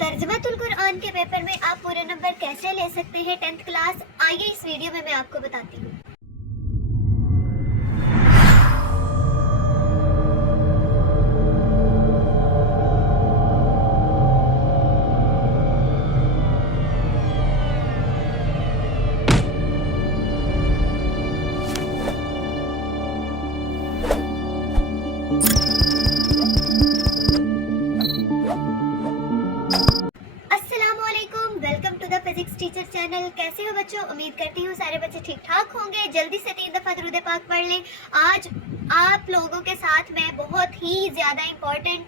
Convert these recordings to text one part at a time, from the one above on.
तर्जुमातुल कुरआन के पेपर में आप पूरे नंबर कैसे ले सकते हैं 10th क्लास, आइए इस वीडियो में मैं आपको बताती हूँ। Welcome to the physics teacher channel. कैसे हो बच्चों? उम्मीद करती हूँ सारे बच्चे ठीक ठाक होंगे। जल्दी से 3 दफ़ा दुरूद पाक पढ़ लें। आज आप लोगों के साथ मैं बहुत ही ज़्यादा इम्पॉर्टेंट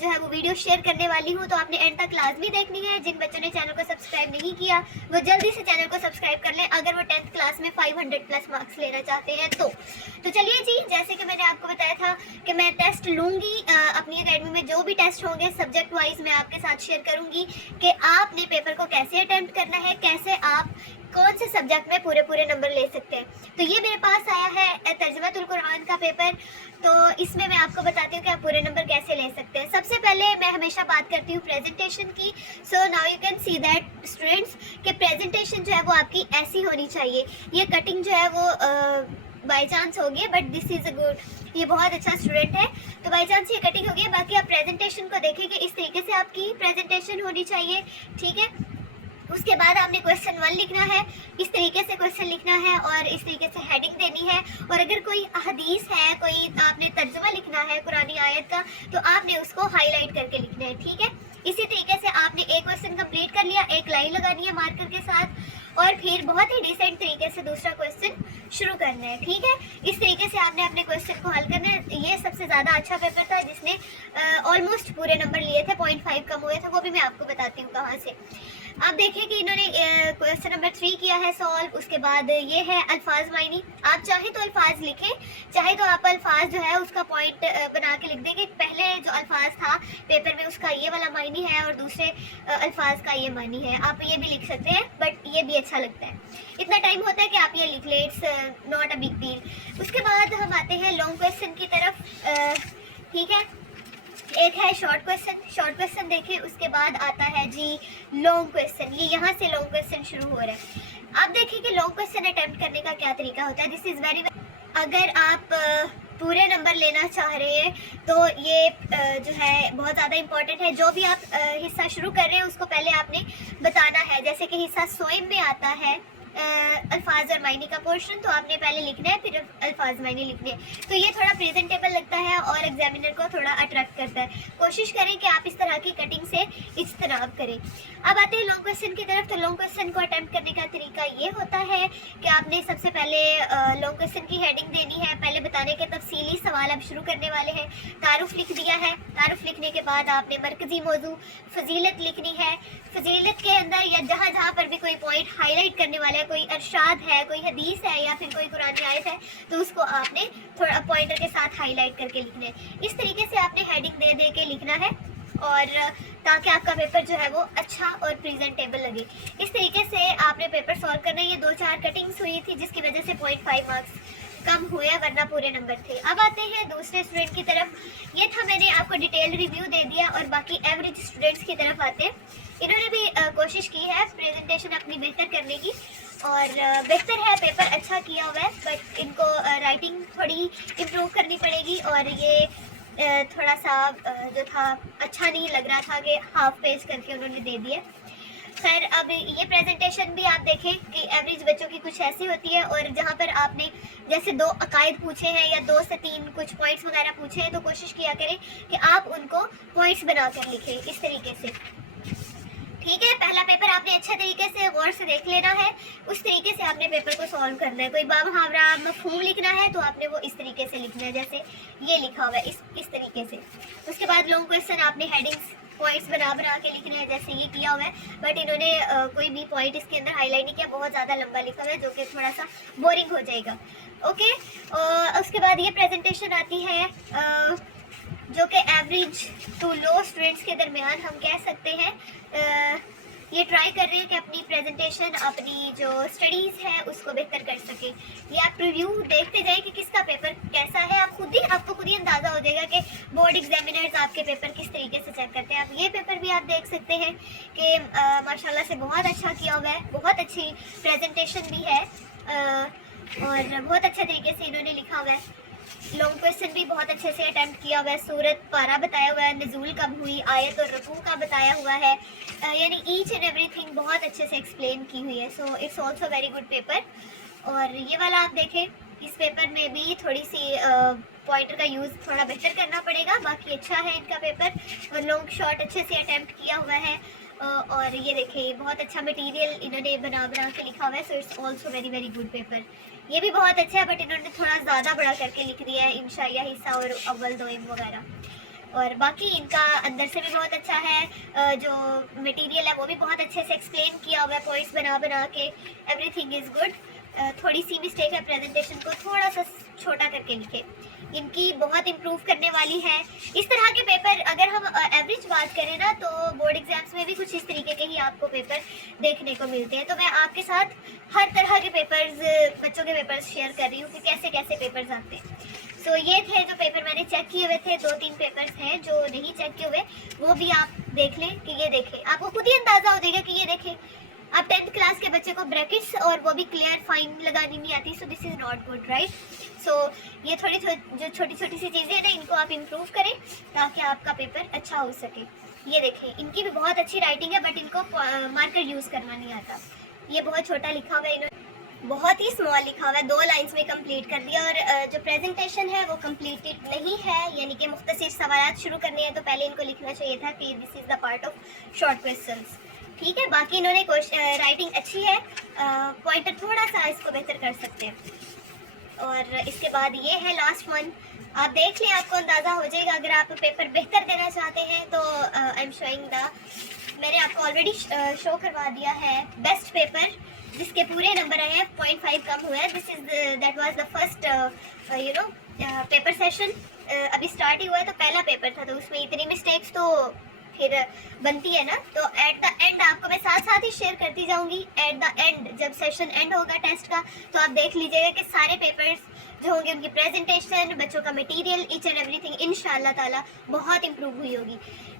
जो है वो वीडियो शेयर करने वाली हूँ, तो आपने एंड तक क्लास भी देखनी है। जिन बच्चों ने चैनल को सब्सक्राइब नहीं किया वो जल्दी से चैनल को सब्सक्राइब कर लें, अगर वो 10th क्लास में 500 प्लस मार्क्स लेना चाहते हैं तो चलिए जी, जैसे कि मैंने आपको बताया था कि मैं टेस्ट लूँगी अपनी अकेडमी में। जो भी टेस्ट होंगे सब्जेक्ट वाइज मैं आपके साथ शेयर करूँगी कि आपने पेपर को कैसे अटेम्प्ट करना है, कैसे आप कौन से सब्जेक्ट में पूरे नंबर ले सकते हैं। तो ये मेरे पास आया है तर्जुमातुल कुरआन का पेपर, तो इसमें मैं आपको बताती हूँ कि आप पूरे नंबर कैसे ले सकते हैं। सबसे पहले मैं हमेशा बात करती हूँ प्रेजेंटेशन की। So now you can see that students कि प्रेजेंटेशन जो है वो आपकी ऐसी होनी चाहिए। ये कटिंग जो है वो बाई चांस होगी, but this is a good, ये बहुत अच्छा स्टूडेंट है, तो बाई चांस ये कटिंग होगी। बाकी आप प्रेजेंटेशन को देखेंगे, इस तरीके से आपकी प्रेजेंटेशन होनी चाहिए, ठीक है। उसके बाद आपने क्वेश्चन 1 लिखना है, इस तरीके से क्वेश्चन लिखना है और इस तरीके से हेडिंग देनी है। और अगर कोई हदीस है, कोई आपने तर्जुमा लिखना है कुरानी आयत का, तो आपने उसको हाईलाइट करके लिखना है, ठीक है। इसी तरीके से आपने एक क्वेश्चन कंप्लीट कर लिया, एक लाइन लगानी है मार्कर के साथ, और फिर बहुत ही डिसेंट तरीके से दूसरा क्वेश्चन शुरू करना है, ठीक है। इस तरीके से आपने अपने क्वेश्चन को हल करना है। ये सबसे ज़्यादा अच्छा पेपर था जिसने ऑलमोस्ट पूरे नंबर लिए थे, 0.5 कम हुए थे, वो भी मैं आपको बताती हूँ कहाँ से। आप देखिए कि इन्होंने क्वेश्चन नंबर 3 किया है सॉल्व। उसके बाद ये है अल्फाज मायनी। आप चाहे तो अल्फाज लिखें, चाहे तो आप अल्फाज जो है उसका पॉइंट बना के लिख दें कि पहले जो अल्फाज था पेपर में उसका ये वाला मायनी है और दूसरे अल्फाज का ये मायनी है। आप ये भी लिख सकते हैं, बट ये भी अच्छा लगता है। इतना टाइम होता है कि आप ये लिख लें, it's not a big deal. उसके बाद हम आते हैं लॉन्ग क्वेश्चन की तरफ, ठीक है। एक है शॉर्ट क्वेश्चन देखिए। उसके बाद आता है जी लॉन्ग क्वेश्चन। ये यहाँ से लॉन्ग क्वेश्चन शुरू हो रहा है। आप देखिए कि लॉन्ग क्वेश्चन अटेम्प्ट करने का क्या तरीका होता है। दिस इज़ वेरी, अगर आप पूरे नंबर लेना चाह रहे हैं तो ये जो है बहुत ज़्यादा इंपॉर्टेंट है। जो भी आप हिस्सा शुरू कर रहे हैं उसको पहले आपने बताना है। जैसे कि हिस्सा सोइम में आता है अल्फाज और मायने का पोर्शन, तो आपने पहले लिखना है, फिर अल्फाज मायने लिखने हैं। तो ये थोड़ा प्रेजेंटेबल लगता है और एग्जामिनर को थोड़ा अट्रैक्ट करता है। कोशिश करें कि आप इस तरह की कटिंग से इज्तनाब करें। अब आते हैं लॉन्ग क्वेश्चन की तरफ। तो लॉन्ग क्वेश्चन को अटेम्प्ट करने का तरीका ये होता है कि आपने सबसे पहले लॉन्ग क्वेश्चन की हेडिंग देनी है। पहले बताने के तफसीली सवाल आप शुरू करने वाले हैं। तारुफ लिख दिया है। तारुफ लिखने के बाद आपने मरकजी मौजू फजीलत लिखनी है। फजीलत के अंदर या जहाँ जहाँ पर भी कोई पॉइंट हाईलाइट करने वाला है, कोई अरशाद है, कोई हदीस है या फिर कोई कुरानी आयत है, तो उसको आपने थोड़ा पॉइंटर के साथ हाईलाइट करके लिखना है। इस तरीके से आपने हेडिंग दे दे के लिखना है, और ताकि आपका पेपर जो है वो अच्छा और प्रेजेंटेबल लगे। इस तरीके से आपने पेपर सॉल्व करना है। ये 2-4 कटिंग्स हुई थी जिसकी वजह से 0.5 मार्क्स कम हुए, वरना पूरे नंबर थे। अब आते हैं दूसरे स्टूडेंट की तरफ। ये था, मैंने आपको डिटेल रिव्यू दे दिया। और बाकी एवरेज स्टूडेंट्स की तरफ आते हैं। इन्होंने भी कोशिश की है प्रेजेंटेशन अपनी बेहतर करने की, और बेहतर है, पेपर अच्छा किया हुआ है, बट इनको राइटिंग थोड़ी इम्प्रूव करनी पड़ेगी। और ये थोड़ा सा जो था अच्छा नहीं लग रहा था कि हाफ पेज करके उन्होंने दे दिया। खैर, अब ये प्रेजेंटेशन भी आप देखें कि एवरेज बच्चों की कुछ ऐसी होती है, और जहाँ पर आपने जैसे 2 अकायद पूछे हैं या 2 से 3 कुछ पॉइंट्स वगैरह पूछे हैं, तो कोशिश किया करें कि आप उनको पॉइंट्स बनाकर लिखें इस तरीके से, ठीक है। पहला पेपर आपने अच्छे तरीके से गौर से देख लेना है, उस तरीके से आपने पेपर को सॉल्व करना है। कोई मुहावरा मफहूम लिखना है तो आपने वो इस तरीके से लिखना है, जैसे ये लिखा हुआ है इस तरीके से। उसके बाद लॉन्ग क्वेश्चन आपने हेडिंग्स पॉइंट्स बना के लिखना है, जैसे ये किया हुआ है, बट इन्होंने कोई भी पॉइंट इसके अंदर हाईलाइट नहीं किया, बहुत ज़्यादा लंबा लिखा हुआ है, जो कि थोड़ा सा बोरिंग हो जाएगा, ओके। उसके बाद ये प्रेजेंटेशन आती है जो कि एवरेज टू लो स्टूडेंट्स के दरमियान हम कह सकते हैं ये ट्राई कर रहे हैं कि अपनी प्रेजेंटेशन, अपनी जो स्टडीज़ है उसको बेहतर कर सके। ये आप रिव्यू देखते जाए कि किसका पेपर कैसा है, आपको खुद ही अंदाज़ा हो जाएगा कि बोर्ड एग्जामिनर्स आपके पेपर किस तरीके से चेक करते हैं। आप ये पेपर भी आप देख सकते हैं कि माशाल्लाह से बहुत अच्छा किया हुआ है, बहुत अच्छी प्रेजेंटेशन भी है और बहुत अच्छे तरीके से इन्होंने लिखा हुआ है। लॉन्ग क्वेश्चन भी बहुत अच्छे से अटेम्प्ट किया हुआ है, सूरत पारा बताया हुआ है, नज़ूल कब हुई, आयत और रकू का बताया हुआ है, यानी ईच एंड एवरीथिंग बहुत अच्छे से एक्सप्लेन की हुई है। So it's also very good paper. और ये वाला आप देखें, इस पेपर में भी थोड़ी सी पॉइंटर का यूज़ थोड़ा बेहतर करना पड़ेगा, बाकी अच्छा है इनका पेपर और लॉन्ग शॉर्ट अच्छे से अटेम्प्ट किया हुआ है। और ये देखिए बहुत अच्छा मटेरियल इन्होंने बना के लिखा हुआ है। So it's also very very good paper. ये भी बहुत अच्छा है बट इन्होंने थोड़ा ज़्यादा बड़ा करके लिख दिया है, इंशा या हिस्सा और अव्वल दोइम वगैरह। और बाकी इनका अंदर से भी बहुत अच्छा है, जो मटेरियल है वो भी बहुत अच्छे से एक्सप्लेन किया हुआ है, पॉइंट्स बना के, एवरीथिंग इज़ गुड। थोड़ी सी मिस्टेक है, प्रेजेंटेशन को थोड़ा सा छोटा करके लिखे, इनकी बहुत इम्प्रूव करने वाली है। इस तरह के पेपर अगर हम एवरेज बात करें ना, तो बोर्ड एग्जाम्स में भी कुछ इस तरीके के ही आपको पेपर देखने को मिलते हैं। तो मैं आपके साथ हर तरह के पेपर्स, बच्चों के पेपर्स शेयर कर रही हूँ कि कैसे कैसे पेपर्स आते हैं। सो ये थे जो पेपर मैंने चेक किए हुए थे, 2-3 पेपर्स हैं जो नहीं चेक किए हुए, वो भी आप देख लें कि ये देखें, आपको खुद ही अंदाज़ा हो जाएगा कि ये देखें। अब 10th क्लास के बच्चे को ब्रैकेट्स और वो भी क्लियर फाइन लगानी नहीं आती, so this is not good, right. सो ये जो छोटी छोटी सी चीज़ें हैं ना, इनको आप इम्प्रूव करें ताकि आपका पेपर अच्छा हो सके। ये देखें, इनकी भी बहुत अच्छी राइटिंग है बट इनको मार्कर यूज़ करना नहीं आता। ये बहुत छोटा लिखा हुआ है, इन्होंने बहुत ही स्मॉल लिखा हुआ है, 2 लाइन्स में कंप्लीट कर दिया। और जो प्रेजेंटेशन है वो कंप्लीटेड नहीं है, यानी कि मुख्तसर सवाल शुरू करने हैं तो पहले इनको लिखना चाहिए था कि this is the part of short questions. ठीक है, बाकी इन्होंने राइटिंग अच्छी है, पॉइंटर थोड़ा सा इसको बेहतर कर सकते हैं। और इसके बाद ये है लास्ट वन, आप देख लें, आपको अंदाज़ा हो जाएगा। अगर आप पेपर बेहतर देना चाहते हैं तो आई एम शोइंग मैंने आपको ऑलरेडी शो करवा दिया है बेस्ट पेपर, जिसके पूरे नंबर आए हैं, 0.5 कम हुआ है। This is that was the first paper session, अभी स्टार्ट ही हुआ है तो पहला पेपर था, तो उसमें इतनी मिस्टेक्स तो फिर बनती है ना। तो एट द एंड आपको मैं साथ साथ ही शेयर करती जाऊंगी। एट द एंड जब सेशन एंड होगा टेस्ट का, तो आप देख लीजिएगा कि सारे पेपर्स जो होंगे, उनकी प्रेजेंटेशन, बच्चों का मटेरियल, ईच एंड एवरीथिंग इंशाल्लाह ताला बहुत इंप्रूव हुई होगी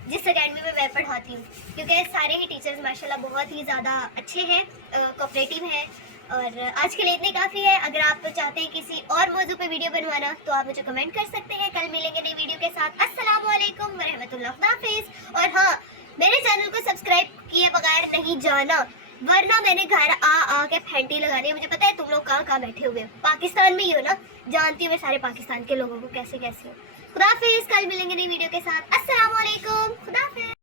जिस अकेडमी में मैं पढ़ाती हूँ, क्योंकि सारे ही टीचर्स माशाल्लाह बहुत ही ज़्यादा अच्छे हैं, कोऑपरेटिव हैं। और आज के लिए इतने काफ़ी है। अगर आप तो चाहते हैं किसी और मौजू पे वीडियो बनवाना तो आप मुझे कमेंट कर सकते हैं। कल मिलेंगे नई वीडियो के साथ। अस्सलाम वालेकुम व रहमतुल्लाह, खुदा हाफिज़। और हाँ, मेरे चैनल को सब्सक्राइब किए बगैर नहीं जाना, वरना मैंने घर आ के फैंटी लगानी है। मुझे पता है तुम लोग कहाँ बैठे हुए हो, पाकिस्तान में ही हो ना, जानती हूँ मैं सारे पाकिस्तान के लोगों को कैसे कैसे हो। खुदा हाफिज़, कल मिलेंगे नई वीडियो के साथ। अस्सलाम वालेकुम, खुदा हाफिज़।